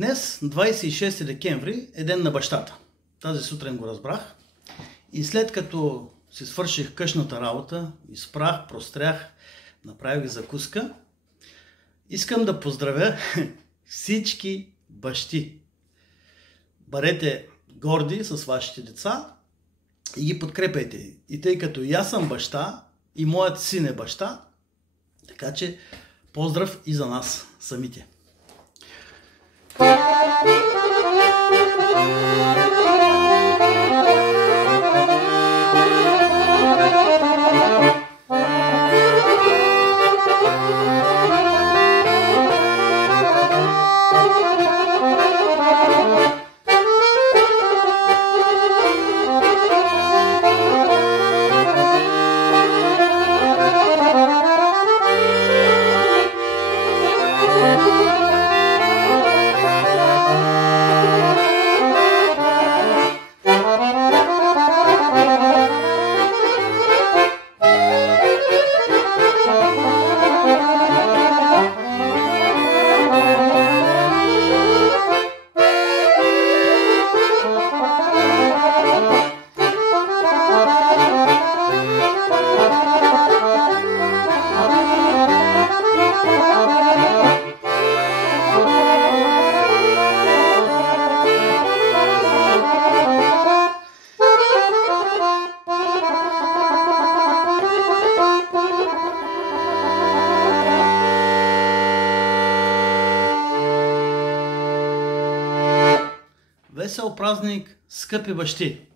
Днес, 26 декември, е ден на бащата. Тази сутрин го разбрах. И след като си свърших къщната работа, изпрах, прострях, направих закуска, искам да поздравя всички бащи. Бъдете горди с вашите деца и ги подкрепяйте. И тъй като и аз съм баща, и моят син е баща, така че поздрав и за нас самите. Весел празник, скъпи бащи!